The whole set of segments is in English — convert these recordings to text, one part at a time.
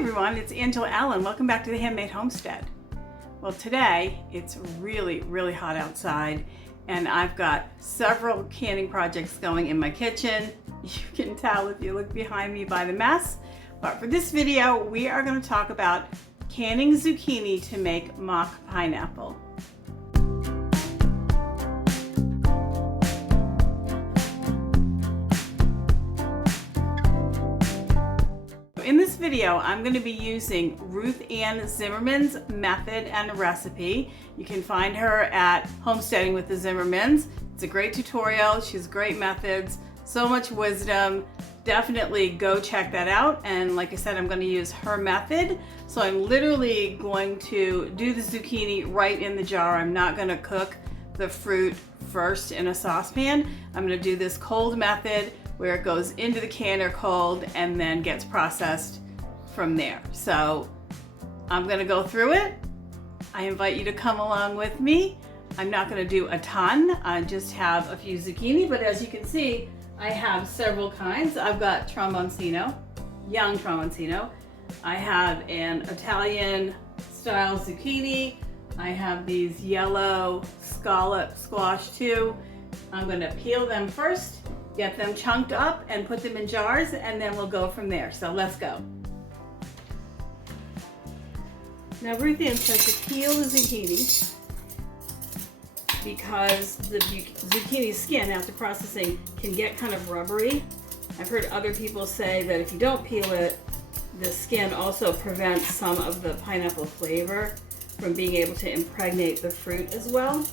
everyone, it's Angela Allen. Welcome back to the Handmade Homestead. Well, today it's really hot outside and I've got several canning projects going in my kitchen. You can tell if you look behind me by the mess. But for this video, we are going to talk about canning zucchini to make mock pineapple. In this video, I'm going to be using Ruth Ann Zimmerman's method and recipe. You can find her at Homesteading with the Zimmermans. It's a great tutorial. She has great methods, so much wisdom. Definitely go check that out. And like I said, I'm going to use her method. So I'm literally going to do the zucchini right in the jar. I'm not going to cook the fruit first in a saucepan. I'm going to do this cold method where it goes into the canner cold and then gets processed from there. So I'm gonna go through it. I invite you to come along with me. I'm not gonna do a ton. I just have a few zucchini, but as you can see, I have several kinds. I've got tromboncino, young tromboncino. I have an Italian style zucchini. I have these yellow scallop squash too. I'm gonna peel them first, get them chunked up and put them in jars, and then we'll go from there. So let's go. Now Ruth Ann says to peel the zucchini because the zucchini skin after processing can get kind of rubbery. I've heard other people say that if you don't peel it, the skin also prevents some of the pineapple flavor from being able to impregnate the fruit as well.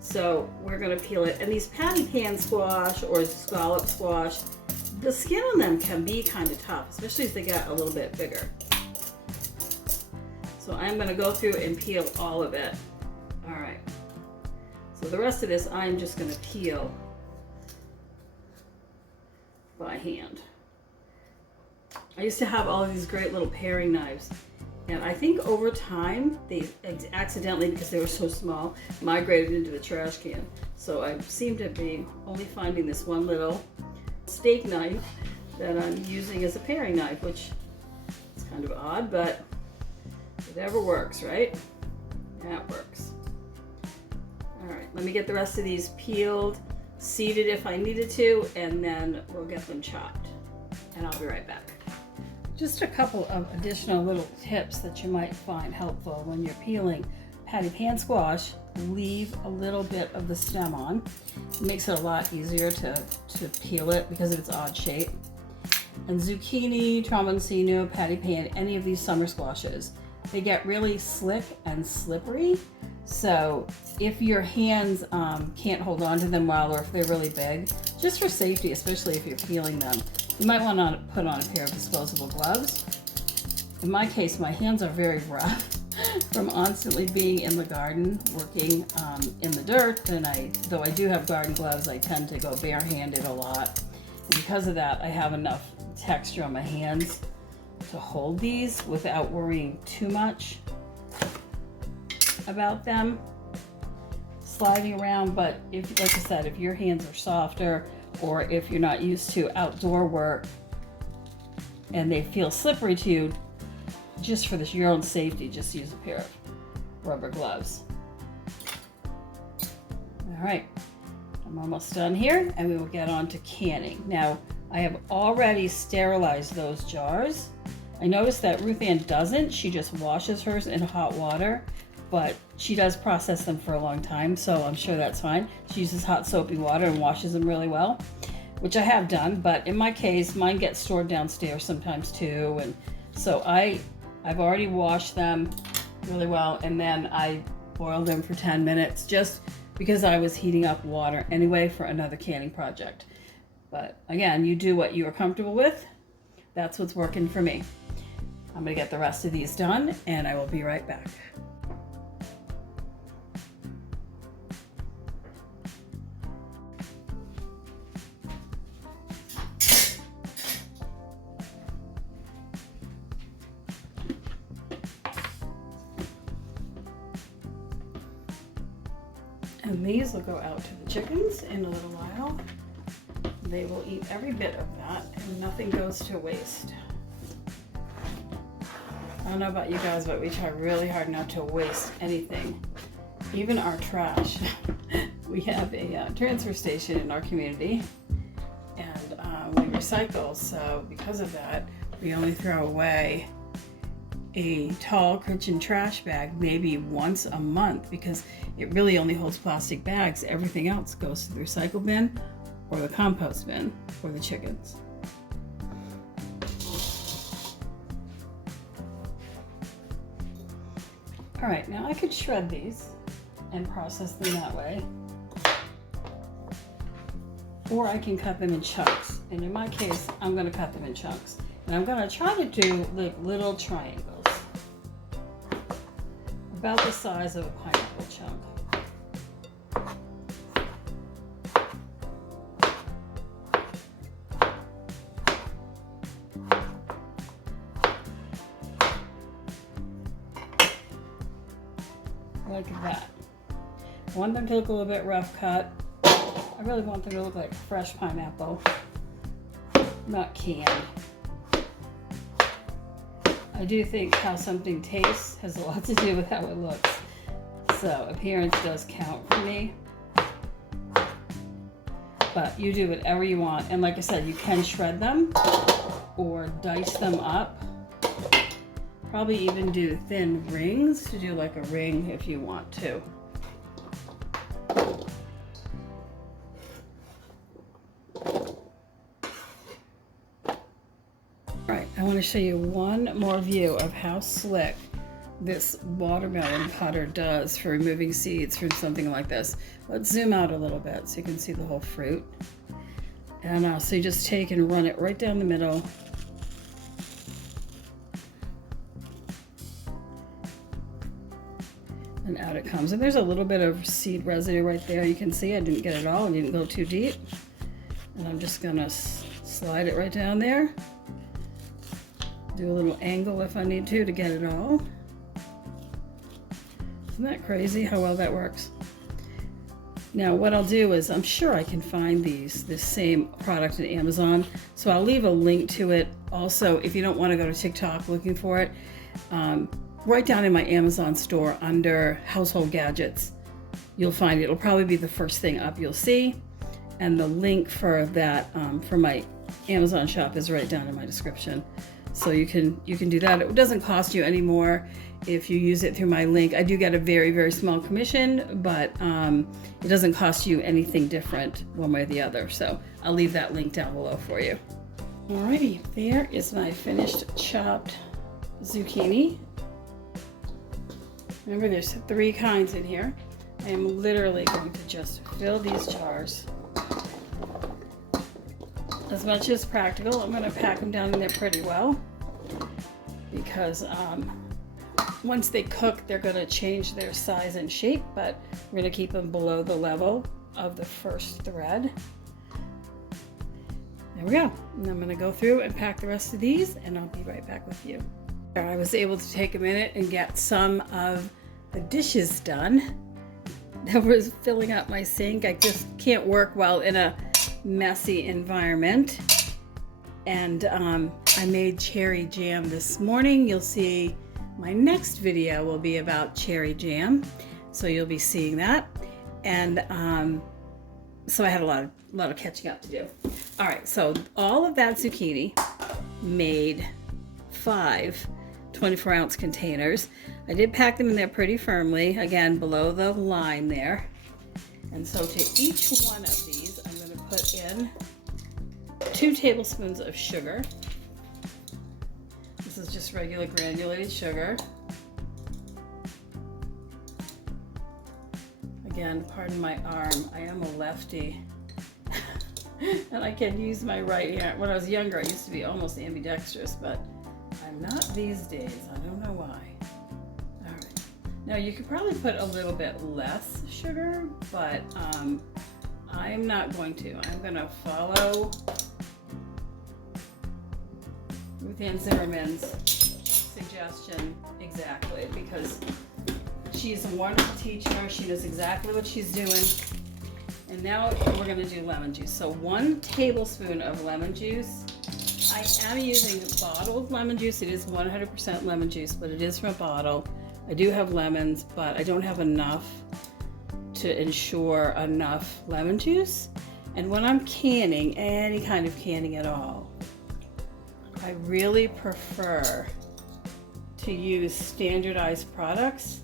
So we're going to peel it. And these patty pan squash or scallop squash, the skin on them can be kind of tough, especially as they get a little bit bigger. So I'm going to go through and peel all of it. All right. So the rest of this I'm just going to peel by hand. I used to have all of these great little paring knives. And I think over time, they accidentally, because they were so small, migrated into the trash can. So I seem to be only finding this one little steak knife that I'm using as a paring knife, which is kind of odd, but whatever works, right? That works. All right, let me get the rest of these peeled, seeded if I needed to, and then we'll get them chopped. And I'll be right back. Just a couple of additional little tips that you might find helpful when you're peeling patty pan squash. Leave a little bit of the stem on. It makes it a lot easier to peel it because of its odd shape. And zucchini, tromboncino, patty pan, any of these summer squashes, they get really slick and slippery. So if your hands can't hold on to them well, or if they're really big, just for safety, especially if you're peeling them, you might want to put on a pair of disposable gloves. In my case, my hands are very rough from constantly being in the garden, working in the dirt. And though I do have garden gloves, I tend to go barehanded a lot. And because of that, I have enough texture on my hands to hold these without worrying too much about them sliding around. But if, like I said, if your hands are softer, or if you're not used to outdoor work and they feel slippery to you, just for your own safety, just use a pair of rubber gloves. All right, I'm almost done here, and we will get on to canning. Now, I have already sterilized those jars. I noticed that Ruth Ann doesn't. She just washes hers in hot water, but she does process them for a long time, so I'm sure that's fine. She uses hot soapy water and washes them really well, which I have done, but in my case, mine get stored downstairs sometimes too, and so I've already washed them really well, and then I boiled them for 10 minutes just because I was heating up water anyway for another canning project. But again, you do what you are comfortable with. That's what's working for me. I'm gonna get the rest of these done, and I will be right back. And these will go out to the chickens in a little while. They will eat every bit of that, and nothing goes to waste. I don't know about you guys, but we try really hard not to waste anything, even our trash. We have a transfer station in our community, and we recycle, so because of that, we only throw away a tall kitchen trash bag maybe once a month, because it really only holds plastic bags. Everything else goes to the recycle bin or the compost bin for the chickens. All right, now I could shred these and process them that way, or I can cut them in chunks. And in my case, I'm going to cut them in chunks. And I'm going to try to do like little triangles, about the size of a pineapple chunk. Like that. I want them to look a little bit rough cut. I really want them to look like fresh pineapple, not canned. I do think how something tastes has a lot to do with how it looks. So appearance does count for me. But you do whatever you want. And like I said, you can shred them or dice them up. Probably even do thin rings to do like a ring if you want to. Alright, I want to show you one more view of how slick this watermelon cutter does for removing seeds from something like this. Let's zoom out a little bit so you can see the whole fruit. And so you just take and run it right down the middle. And out it comes. And there's a little bit of seed residue right there. You can see I didn't get it all. I didn't go too deep. And I'm just gonna slide it right down there. Do a little angle if I need to get it all. Isn't that crazy how well that works? Now what I'll do is, I'm sure I can find this same product at Amazon. So I'll leave a link to it. Also, if you don't want to go to TikTok looking for it, right down in my Amazon store under household gadgets, you'll find it. It'll probably be the first thing up you'll see. And the link for that, for my Amazon shop is right down in my description. So you can do that. It doesn't cost you any more if you use it through my link. I do get a very, very small commission, but it doesn't cost you anything different one way or the other. So I'll leave that link down below for you. Alrighty, there is my finished chopped zucchini. Remember, there's 3 kinds in here. I am literally going to just fill these jars as much as practical. I'm going to pack them down in there pretty well, because once they cook, they're going to change their size and shape, but we're going to keep them below the level of the first thread. There we go. And I'm going to go through and pack the rest of these, and I'll be right back with you. I was able to take a minute and get some of the dishes done that was filling up my sink. I just can't work well in a messy environment. And I made cherry jam this morning. You'll see my next video will be about cherry jam, so you'll be seeing that. And so I had a lot of catching up to do. All right, so all of that zucchini made 5 24-ounce containers. I did pack them in there pretty firmly, again below the line there. And so to each one of these, I'm going to put in 2 tablespoons of sugar. This is just regular granulated sugar. Again, pardon my arm, I am a lefty. And I can use my right hand. When I was younger, I used to be almost ambidextrous, but I'm not these days. I don't know why. All right. Now you could probably put a little bit less sugar, but I'm not going to. I'm going to follow Ruth Ann Zimmerman's suggestion exactly, because she's a wonderful teacher. She knows exactly what she's doing. And now we're going to do lemon juice. So 1 tablespoon of lemon juice I am using bottled lemon juice. It is 100% lemon juice, but it is from a bottle. I do have lemons, but I don't have enough to ensure enough lemon juice. And when I'm canning, any kind of canning at all, I really prefer to use standardized products.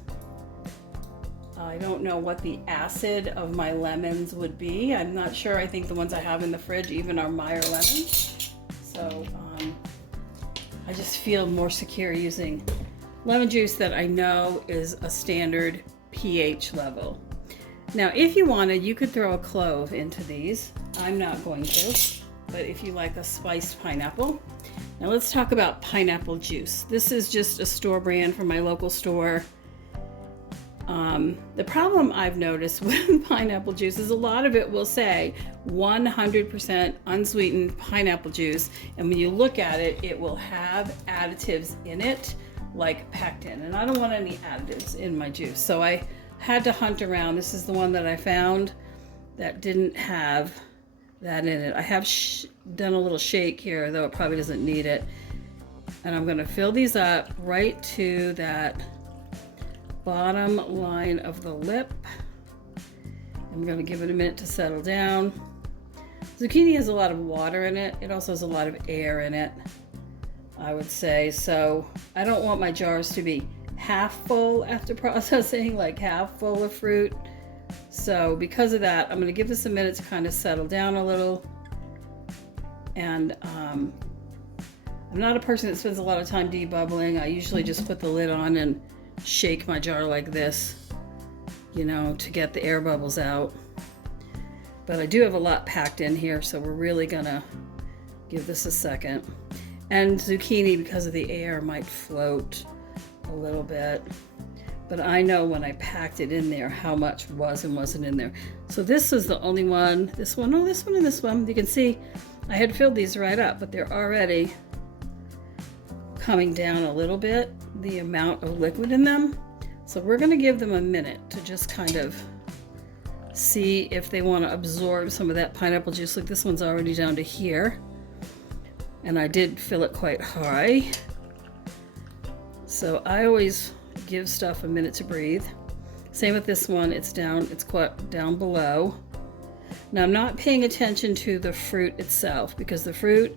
I don't know what the acid of my lemons would be. I'm not sure. I think the ones I have in the fridge even are Meyer lemons. So I just feel more secure using lemon juice that I know is a standard pH level. Now, if you wanted, you could throw a clove into these. I'm not going to, but if you like a spiced pineapple. Now let's talk about pineapple juice. This is just a store brand from my local store. The problem I've noticed with pineapple juice is a lot of it will say 100% unsweetened pineapple juice, and when you look at it, it will have additives in it like pectin, and I don't want any additives in my juice, so I had to hunt around. This is the one that I found that didn't have that in it. I have done a little shake here, though it probably doesn't need it, and I'm going to fill these up right to that bottom line of the lip. I'm going to give it a minute to settle down. Zucchini has a lot of water in it. It also has a lot of air in it, I would say. So I don't want my jars to be half full after processing, like half full of fruit. So because of that, I'm going to give this a minute to kind of settle down a little. And I'm not a person that spends a lot of time debubbling. I usually just put the lid on and shake my jar like this, you know, to get the air bubbles out. But I do have a lot packed in here, so we're really gonna give this a second. And zucchini, because of the air, might float a little bit, but I know when I packed it in there how much was and wasn't in there. So this is the only one, this one, oh, this one and this one. You can see I had filled these right up, but they're already coming down a little bit, the amount of liquid in them. So we're going to give them a minute to just kind of see if they want to absorb some of that pineapple juice. Like this one's already down to here, and I did fill it quite high. So I always give stuff a minute to breathe. Same with this one, it's quite down below. Now I'm not paying attention to the fruit itself because the fruit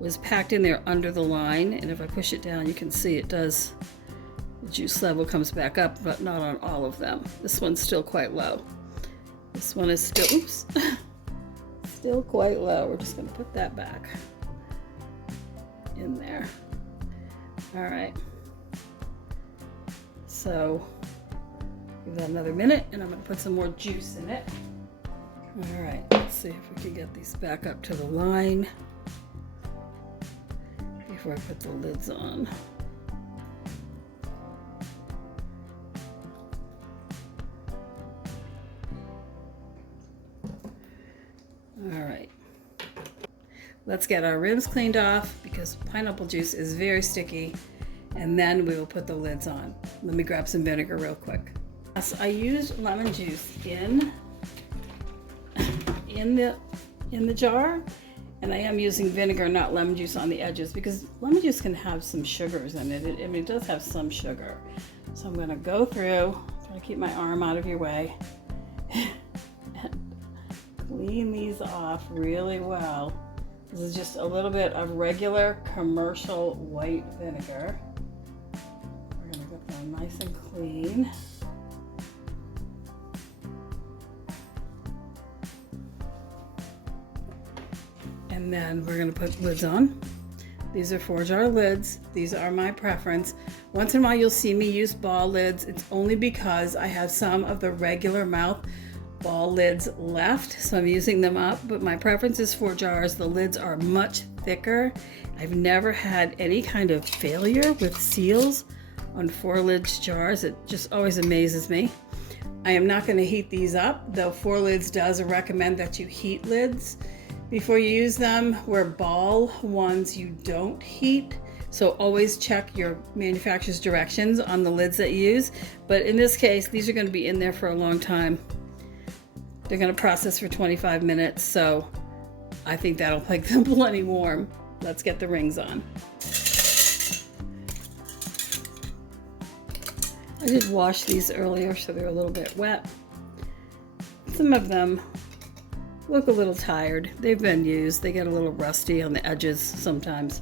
was packed in there under the line, and if I push it down you can see it does, the juice level comes back up, but not on all of them. This one's still quite low. This one is still, oops, still quite low. We're just going to put that back in there. All right. So give that another minute, and I'm going to put some more juice in it. All right, let's see if we can get these back up to the line before I put the lids on. All right, let's get our rims cleaned off because pineapple juice is very sticky, and then we will put the lids on. Let me grab some vinegar real quick. Yes, I used lemon juice in the jar, and I am using vinegar, not lemon juice, on the edges because lemon juice can have some sugars in it. I mean, it does have some sugar. So I'm going to go through, try to keep my arm out of your way, and clean these off really well. This is just a little bit of regular commercial white vinegar. We're going to get them nice and clean. And then we're going to put lids on. These are 4-jar lids. These are my preference. Once in a while you'll see me use ball lids. It's only because I have some of the regular mouth ball lids left, so I'm using them up, but my preference is 4 jars. The lids are much thicker. I've never had any kind of failure with seals on 4 lids jars. It just always amazes me. I am not going to heat these up, though 4 lids does recommend that you heat lids before you use them, where ball ones you don't heat. So always check your manufacturer's directions on the lids that you use. But in this case, these are going to be in there for a long time. They're going to process for 25 minutes, so I think that'll make them plenty warm. let's get the rings on. I did wash these earlier, so they're a little bit wet. Some of them look a little tired. They've been used. They get a little rusty on the edges sometimes,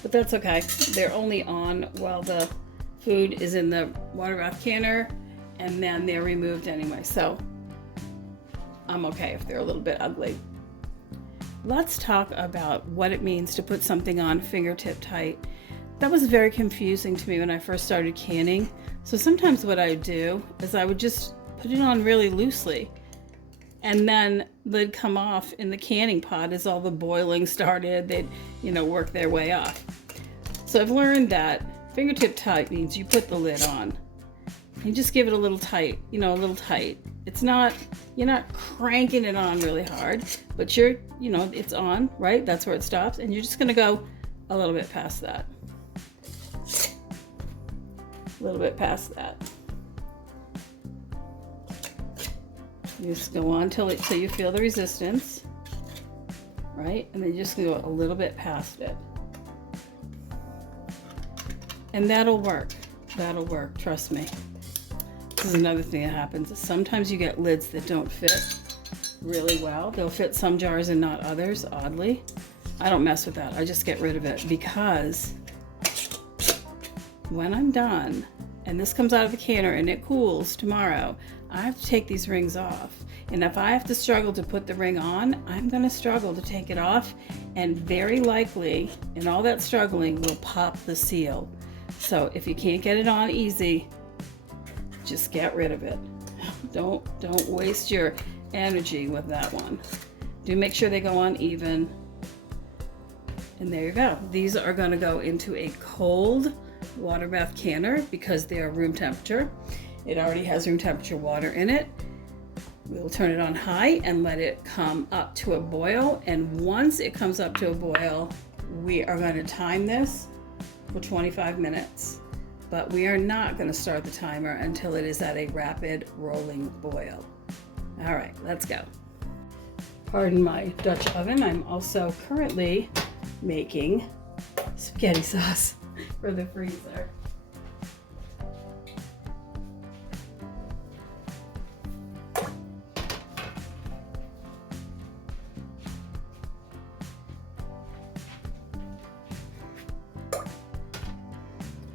but that's okay. They're only on while the food is in the water bath canner, and then they're removed anyway, so I'm okay if they're a little bit ugly. Let's talk about what it means to put something on fingertip tight. That was very confusing to me when I first started canning. So sometimes what I would do is I would just put it on really loosely, and then they'd come off in the canning pot as all the boiling started. They'd, work their way off. So I've learned that fingertip tight means you put the lid on. You just give it a little tight, a little tight. It's not, you're not cranking it on really hard, but it's on, right? That's where it stops. And you're just gonna go a little bit past that. A little bit past that. You just go on till you feel the resistance, right? And then you just go a little bit past it. And that'll work. That'll work, trust me. This is another thing that happens. Sometimes you get lids that don't fit really well. They'll fit some jars and not others, oddly. I don't mess with that. I just get rid of it, because when I'm done and this comes out of the canner and it cools tomorrow, I have to take these rings off. And if I have to struggle to put the ring on, I'm going to struggle to take it off, and very likely in all that struggling will pop the seal. So if you can't get it on easy, just get rid of it. Don't waste your energy with that one. Do make sure they go on even. And there you go. These are going to go into a cold water bath canner because they are room temperature. It already has room temperature water in it. We'll turn it on high and let it come up to a boil. And once it comes up to a boil, we are going to time this for 25 minutes. But we are not going to start the timer until it is at a rapid rolling boil. All right, let's go. Pardon my Dutch oven. I'm also currently making spaghetti sauce for the freezer.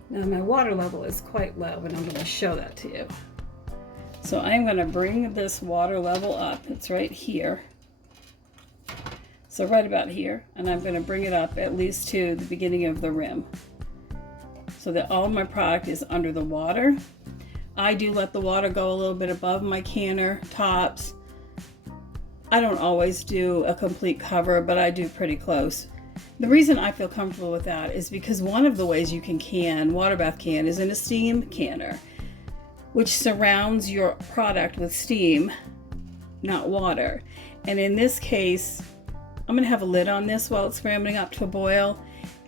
Now my water level is quite low, and I'm going to show that to you. So I'm going to bring this water level up. It's right here. So right about here, and I'm going to bring it up at least to the beginning of the rim so that all my product is under the water. I do let the water go a little bit above my canner tops. I don't always do a complete cover, but I do pretty close. The reason I feel comfortable with that is because one of the ways you can water bath can is in a steam canner, which surrounds your product with steam, not water. And in this case, I'm going to have a lid on this while it's scrambling up to a boil,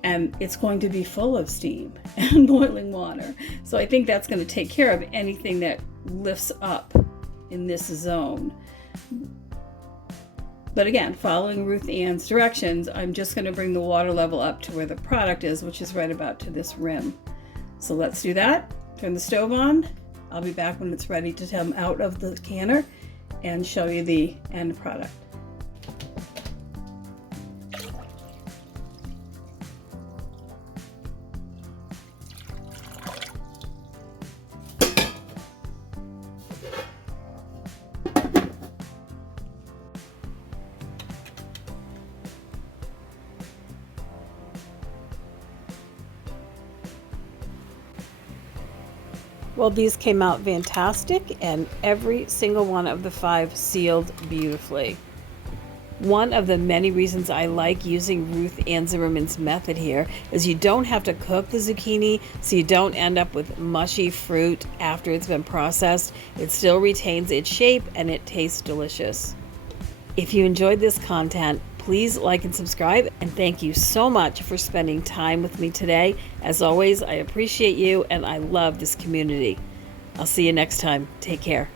and it's going to be full of steam and boiling water. So I think that's going to take care of anything that lifts up in this zone. But again, following Ruth Ann's directions, I'm just going to bring the water level up to where the product is, which is right about to this rim. So let's do that. Turn the stove on. I'll be back when it's ready to come out of the canner and show you the end product. Well, these came out fantastic, and every single one of the 5 sealed beautifully. One of the many reasons I like using Ruth Ann Zimmerman's method here is you don't have to cook the zucchini, so you don't end up with mushy fruit after it's been processed. It still retains its shape and it tastes delicious. If you enjoyed this content, please like and subscribe, and thank you so much for spending time with me today. As always, I appreciate you and I love this community. I'll see you next time. Take care.